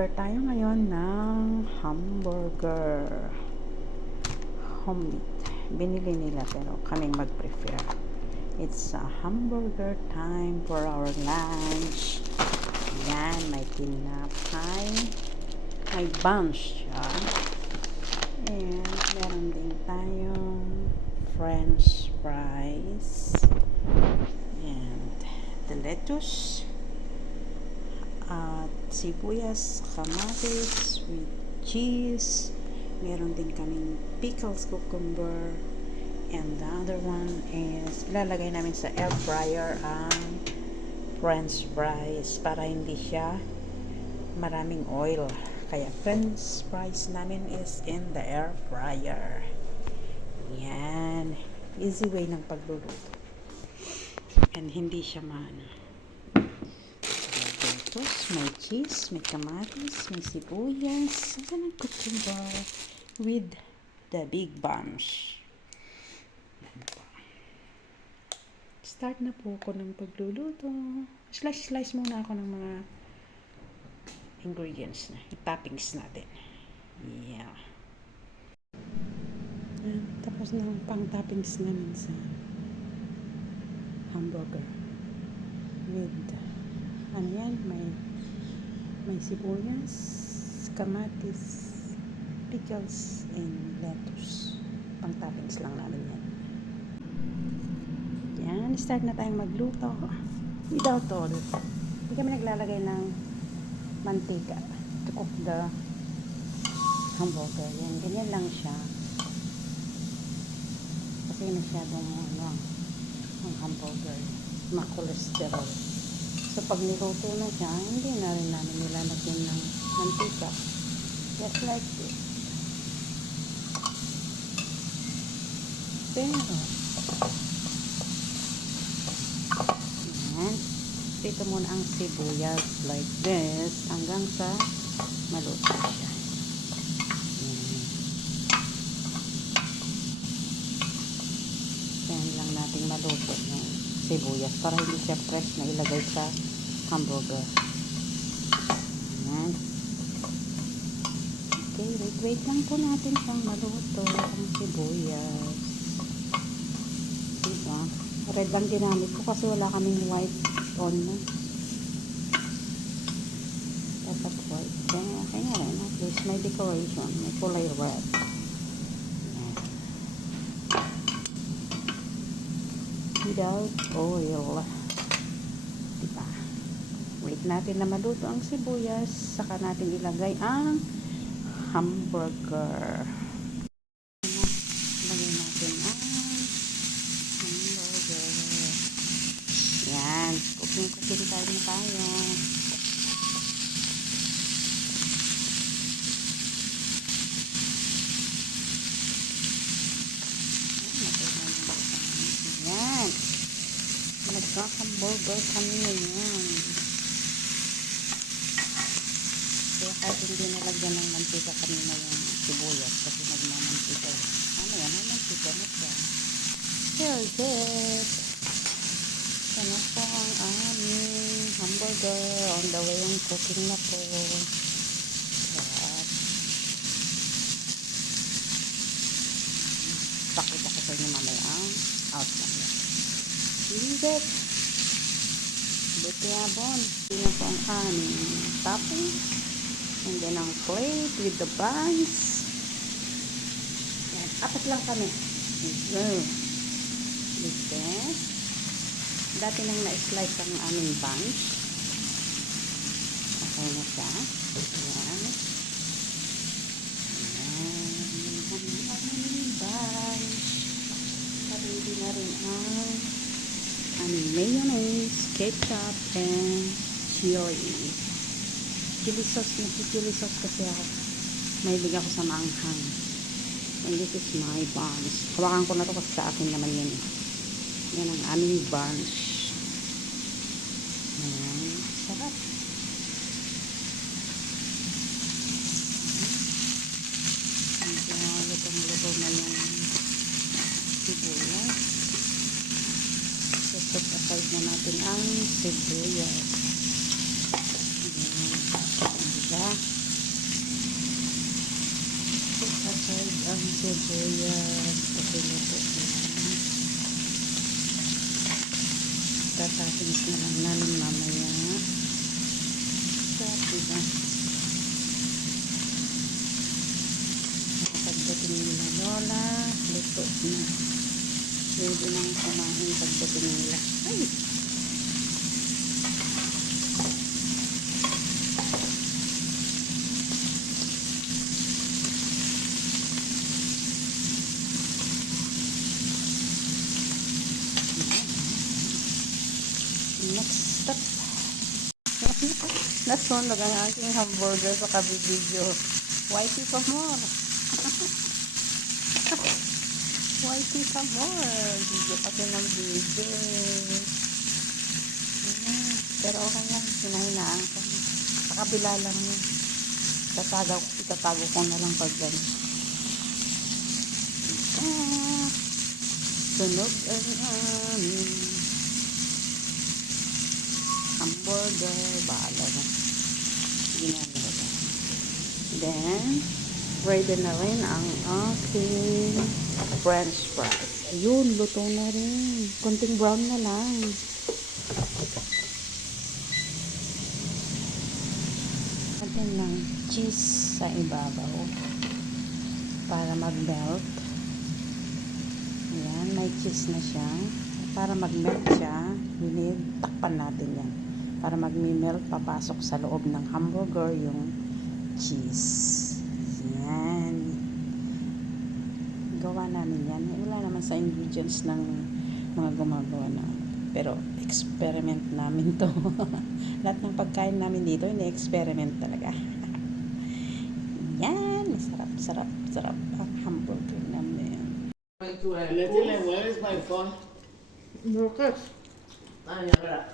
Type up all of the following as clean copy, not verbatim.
Mag-order tayo ngayon ng hamburger. Homemade. Binili nila pero kaming mag-prefer. It's a hamburger time for our lunch. Yan, may tinapay. May buns siya. And meron din tayong french fries. And the lettuce. At sibuyas, kamatis with cheese. Meron din kaming pickles, cucumber. And the other one is ilalagay namin sa air fryer ang french fries para hindi siya maraming oil. Kaya french fries namin is in the air fryer. Yan. Easy way ng pagluluto. And hindi siya maano. Tapos, may cheese, may kamatis, may sibuyas, at ang cucumber with the big buns. Start na po ako ng pagluluto. Slice muna ako ng mga ingredients na, toppings natin. Yeah. Tapos na ang pang-toppings namin sa hamburger. With ano yan, may sibuyas, kamatis, pickles, and lettuce. Pang toppings lang namin yan. Yan, start na tayong magluto. Without oil. Hindi kami naglalagay ng mantika to cook the hamburger. Yan, ganyan lang siya. Kasi masyadong ang hamburger, ma-cholesterol. So, pag niluto na siya, hindi na rin namin nilalagyan ng mantika. Just like this. Pero, yan. Dito muna ang sibuyas like this hanggang sa maluto siya. Yan lang natin maluto ng sibuyas para hindi siya fresh na ilagay sa hamburger. Ayan. Okay, wait lang po natin siyang maluto ang sibuyas. Diba? Red lang ginamit ko kasi wala kaming white on na. Dapat white. Okay nga rin. At least may decoration. May kulay red. Without oil. Diba? Wait natin na maluto ang sibuyas. Saka natin ilagay ang hamburger. Ilagay natin ang hamburger. Yan. Cooking tayo na tayo. Yan. Nagka-hamburger kami ngayon. Kaya kahit hindi nalagyan ng mantika kanina yung sibuyas kasi nagmamantika yun. Ano yan? May mantika na siya. Here's it. Sana po ang aming hamburger. On the way yung cooking na po. At pakita ko sa inyo mamaya ang outcome niya. Leave it. Buti abon. Hindi na po ang aming topping. And then ang plate with the buns. Yan. Apat lang kami. This. Dati nang na-slice ang aming buns. Okay na siya. Yan. Yan. Ang aming buns. Sarili na rin ang aming mayonnaise, ketchup, and chili. Chili sauce kasi ako. Mahilig ako sa maanghang. And this is my buns. Hawakan ko na to kasi sa akin naman yan. Yan ang aming buns. Ayan. Sarap. Lutong-luto na yung sibuyas. Set aside na natin ang sibuyas. Ayan. Diba? sibuyas, papiluto na. Tatapos na lang namin mamaya. Sabi na. Pagdating nila lola, luto na. Pwede nang kumain pagdating nila. Ay! Next step. Nasunog ang aking hamburger sa kabibidyo. Whitey pa more. Whitey pa more. Video pati ng video. Ayan. Pero okay lang. Hinahinaan ko. Sa kabila lang yun. Itatago ko na lang pag gano'n. Sunog ang aming hamburger. Bahala na. Ginagawa. Then, ready na rin ang aking french fries. Ayun, luto na rin. Konting brown na lang. Natin ng cheese sa ibabaw para mag-melt. Ayan, may cheese na siya. Para mag-melt siya, takpan natin yan. Para mag-melt, papasok sa loob ng hamburger yung cheese. Yan. Gawa namin yan. Wala naman sa ingredients ng mga gumagawa na. Pero, experiment namin to. Lahat ng pagkain namin dito, ini-experiment talaga. Yan. Sarap ang hamburger namin. Letty, where is my phone? Lucas. Ah, mira.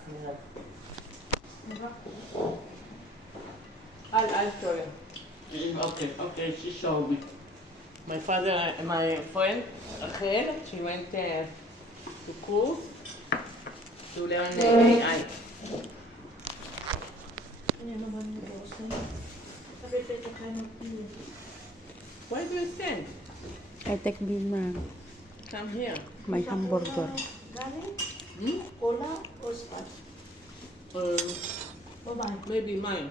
I'll show you. Okay, she showed me. My friend, Rachel, she went to course to learn AI. Why do you stand? I take Bima. Come here. My hamburger. Hmm? Cola or Sprite? Uh, Bye-bye. maybe mine.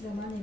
The money,